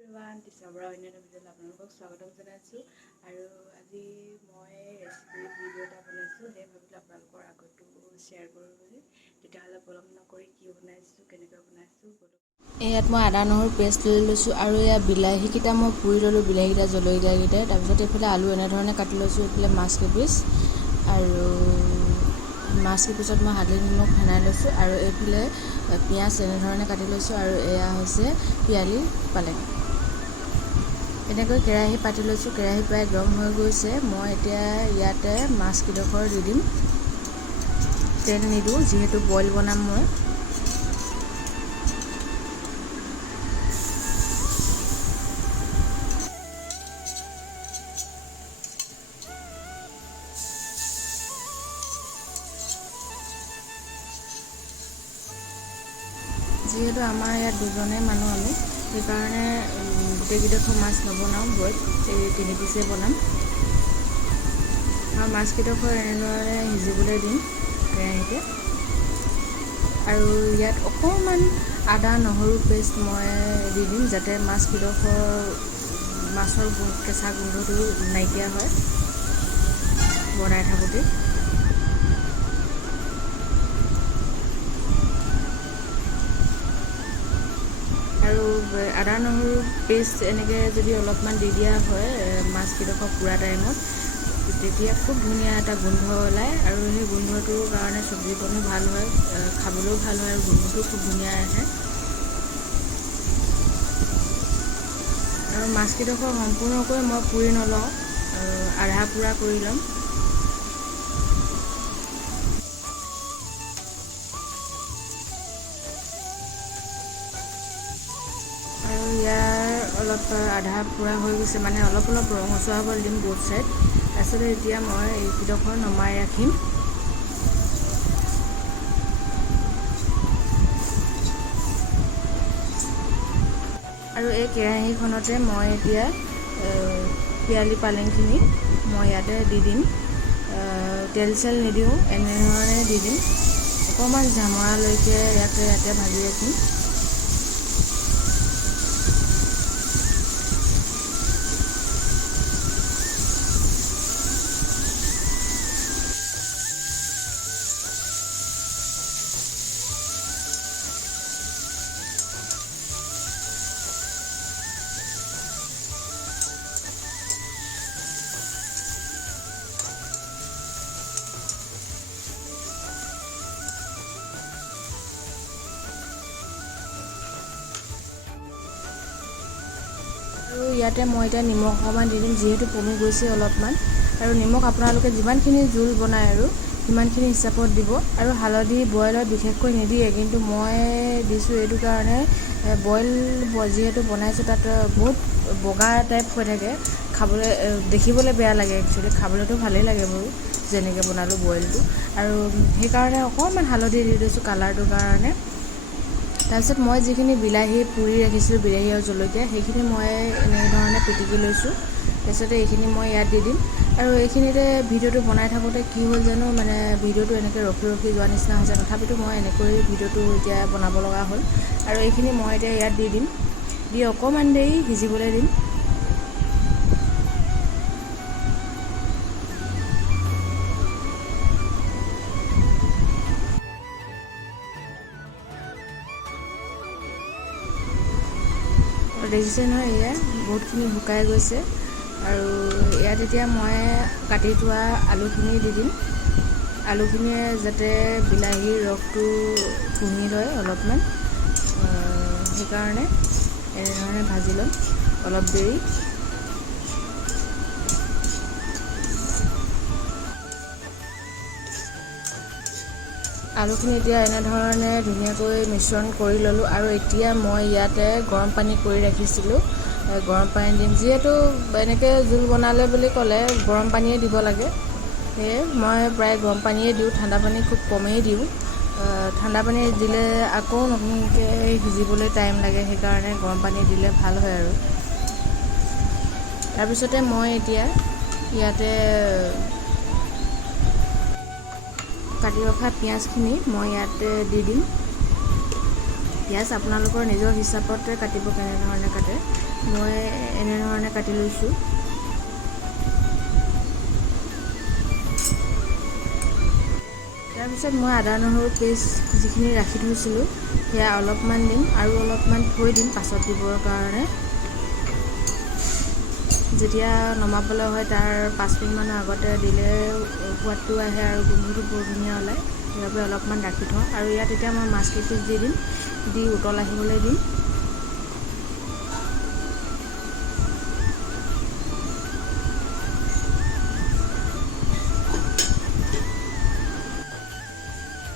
everyone, ডিচেম্বৰৰ অন্য এটা ভিডিঅ'ত আপোনালোকক স্বাগতম জনাইছোঁ আৰু আজি মই ৰেচিপি ভিডিঅ' এটা বনাইছোঁ। সেই ভাবিলোঁ আপোনালোকৰ আগতো শ্বেয়াৰ কৰোঁ বুলি। তেতিয়াহ'লে পলম নকৰি কি বনাইছোঁ, কেনেকৈ বনাইছোঁ ইয়াত মই আদা নহৰু পেষ্ট লৈ লৈছোঁ আৰু ইয়াত বিলাহীকেইটা মই পুৰি ল'লোঁ, বিলাহীকেইটা জলকীয়াকেইটা। তাৰপিছত এইফালে আলু এনেধৰণে কাটি লৈছোঁ, এইফালে মাছ কেইপিচ আৰু মাছ কেইপিচত মই হালধি নিমখ সানি লৈছোঁ আৰু এইফালে পিঁয়াজ এনেধৰণে কাটি লৈছোঁ আৰু এয়া হৈছে পিয়ালি পালেং। এনেকৈ কেৰাহী পাতি লৈছোঁ, কেৰাহী প্ৰায় গৰম হৈ গৈছে। মই এতিয়া ইয়াতে মাছকেইডোখৰ দি দিম। তেল নিদিওঁ যিহেতু বইল বনাম মই। যিহেতু আমাৰ ইয়াত দুজনে মানুহ আমি, সেইকাৰণে গোটেইকেইডোখৰ মাছ নবনাওঁ, বইল এই 3 পিচে বনাম। আৰু মাছকেইডোখৰ এনেদৰে সিজিবলৈ দিম কেৰাহীতে। আৰু ইয়াত অকণমান আদা নহৰু পেষ্ট মই দি দিম, যাতে মাছৰ কেঁচা গোন্ধটো নাইকিয়া হয় বনাই থাকোঁতে। আৰু আদা নহৰু পেষ্ট এনেকৈ যদি অলপমান দি দিয়া হয় মাছকেইডোখৰ পুৰা টাইমত, তেতিয়া খুব ধুনীয়া এটা গোন্ধ ওলায় আৰু সেই গোন্ধটোৰ কাৰণে চব্জিকণো ভাল হয়, খাবলৈও ভাল হয় আৰু গোন্ধটো খুব ধুনীয়া আহে। আৰু মাছকেইডোখৰ সম্পূৰ্ণকৈ মই পুৰি নলওঁ, আধা পুৰা কৰি ল'ম। আৰু ইয়াৰ অলপ আধা পুৰা হৈ গৈছে, মানে অলপ ৰঙচুৱা হ'বলৈ দিম বহুত ছাইড। তাৰপিছতে এতিয়া মই এইকেইডোখৰ নমাই ৰাখিম। আৰু এই কেৰাহীখনতে মই এতিয়া পিয়ালি পালেংখিনি মই ইয়াতে দি দিম। তেল চেল নিদিওঁ, এনেধৰণে দি দিম। অকণমান ঝামৰালৈকে ইয়াতে ভাজি ৰাখিম। আৰু ইয়াতে মই এতিয়া নিমখ অকণমান দি দিম, যিহেতু কমি গৈছে অলপমান। আৰু নিমখ আপোনালোকে যিমানখিনি জোল বনায় আৰু সিমানখিনি হিচাপত দিব। আৰু হালধি বইলত বিশেষকৈ নিদিয়ে, কিন্তু মই দিছোঁ এইটো কাৰণে বইল যিহেতু বনাইছোঁ তাত বহুত বগা টাইপ হৈ থাকে, খাবলৈ দেখিবলৈ বেয়া লাগে। একচুৱেলি খাবলৈতো ভালেই লাগে বাৰু, যেনেকৈ বনালোঁ বইলটো। আৰু সেইকাৰণে অকণমান হালধি দি দিছোঁ কালাৰটোৰ কাৰণে। তাৰপিছত মই যিখিনি বিলাহী পুৰি ৰাখিছিলোঁ, বিলাহী আৰু জলকীয়া, সেইখিনি মই এনেধৰণে পিটিকি লৈছোঁ। তাৰপিছতে এইখিনি মই ইয়াত দি দিম। আৰু এইখিনিতে ভিডিঅ'টো বনাই থাকোঁতে কি হ'ল জানো, মানে ভিডিঅ'টো এনেকৈ ৰখি যোৱা নিচিনা হৈছে। তথাপিতো মই এনেকৈ ভিডিঅ'টো এতিয়া বনাব লগা হ'ল। আৰু এইখিনি মই এতিয়া ইয়াত দি দিম, দি অকণমান দেৰি সিজিবলৈ দিম। দেখিছে নহয়, এয়া বহুতখিনি শুকাই গৈছে। আৰু ইয়াত এতিয়া মই কাটি থোৱা আলুখিনি দি দিম। আলুখিনিয়ে যাতে বিলাহীৰ ৰসটো শুহি লয় অলপমান, সেইকাৰণে এনেধৰণে ভাজি ল'ম অলপ দেৰি। আলুখিনি এতিয়া এনেধৰণে ধুনীয়াকৈ মিশ্ৰণ কৰি ল'লোঁ। আৰু এতিয়া মই ইয়াতে গৰম পানী কৰি ৰাখিছিলোঁ, গৰম পানী দিম। যিহেতু এনেকৈ জোল বনালে বুলি ক'লে গৰম পানীয়ে দিব লাগে, সেয়ে মই প্ৰায় গৰম পানীয়ে দিওঁ, ঠাণ্ডা পানী খুব কমেই দিওঁ। ঠাণ্ডা পানী দিলে আকৌ নতুনকৈ সিজিবলৈ টাইম লাগে, সেইকাৰণে গৰম পানী দিলে ভাল হয় আৰু। তাৰপিছতে মই এতিয়া ইয়াতে কাটি ৰখা পিঁয়াজখিনি মই ইয়াতে দি দিম। পিঁয়াজ আপোনালোকৰ নিজৰ হিচাপতে কাটিব, কেনেধৰণে কাটে। মই এনেধৰণে কাটি লৈছোঁ। তাৰপিছত মই আদা নহৰু পেষ্ট যিখিনি ৰাখি থৈছিলোঁ সেয়া অলপমান দিম আৰু অলপমান থৈ দিম পাছত দিবৰ কাৰণে। যেতিয়া নমাবলৈ হয় তাৰ 5 মিনিটমানৰ আগতে দিলে সোৱাদটো আহে আৰু গোন্ধটো বৰ ধুনীয়া ওলায়। সেইবাবে অলপমান ৰাখি থওঁ। আৰু ইয়াত এতিয়া মই মাছ কেইপিচ দি দিম, দি উতল আহিবলৈ দিম।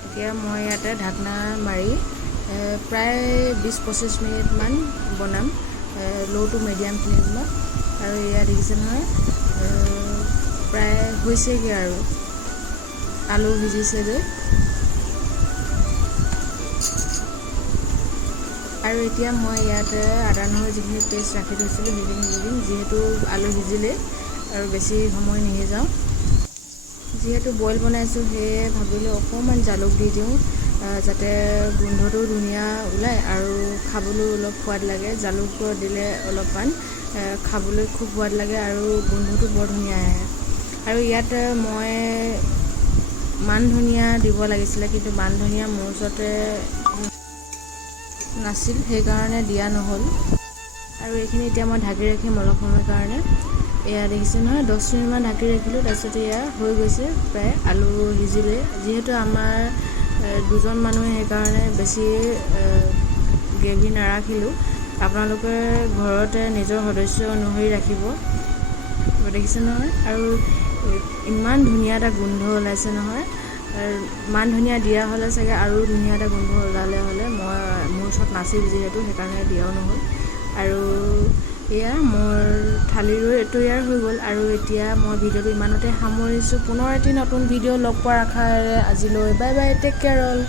এতিয়া মই ইয়াতে ঢাকনা মাৰি প্ৰায় 20-25 মিনিটমান বনাম, ল' টু মিডিয়াম ফ্লেমত। আৰু এয়া দেখিছে নহয়, প্ৰায় হৈছেগৈ আৰু আলু সিজিছেগৈ। আৰু এতিয়া মই ইয়াতে আদা নহৰু যিখিনি পেষ্ট ৰাখি থৈছিলোঁ সেইখিনি দি দিম, যিহেতু আলু সিজিলে আৰু বেছি সময় নিসিজাওঁ। যিহেতু বইল বনাইছোঁ সেয়ে ভাবিলোঁ অকণমান জালুক দি দিওঁ, যাতে গোন্ধটো ধুনীয়া ওলায় আৰু খাবলৈও অলপ সোৱাদ লাগে। জালুক দিলে অলপমান খাবলৈ খুব সোৱাদ লাগে আৰু গোন্ধটো বৰ ধুনীয়া আহে। আৰু ইয়াত মই মান ধনিয়া দিব লাগিছিলে, কিন্তু মান ধনিয়া মোৰ ওচৰতে নাছিল, সেইকাৰণে দিয়া নহ'ল। আৰু এইখিনি এতিয়া মই ঢাকি ৰাখিম অলপ সময়ৰ কাৰণে। এয়া দেখিছে নহয়, 10 মিনিটমান ঢাকি ৰাখিলোঁ। তাৰপিছত এয়া হৈ গৈছে প্ৰায়, আলু সিজিলে। যিহেতু আমাৰ 2জন মানুহে সেইকাৰণে বেছি গ্ৰেভি নাৰাখিলোঁ। আপোনালোকে ঘৰতে নিজৰ সদস্য অনুসৰি ৰাখিব। দেখিছে নহয়, আৰু ইমান ধুনীয়া এটা গোন্ধ ওলাইছে নহয়। মান ধনিয়া দিয়া হ'লে চাগে আৰু ধুনীয়া এটা গোন্ধ ওলালে হ'লে, মোৰ ওচৰত নাছিল যিহেতু সেইকাৰণে দিয়াও নহ'ল। আৰু এয়া মোৰ থালিৰো তৈয়াৰ হৈ গ'ল। আৰু এতিয়া মই ভিডিঅ'টো ইমানতে সামৰিছোঁ। পুনৰ এটি নতুন ভিডিঅ' লগ পোৱাৰ আশাৰে আজিলৈ bye bye, take care all.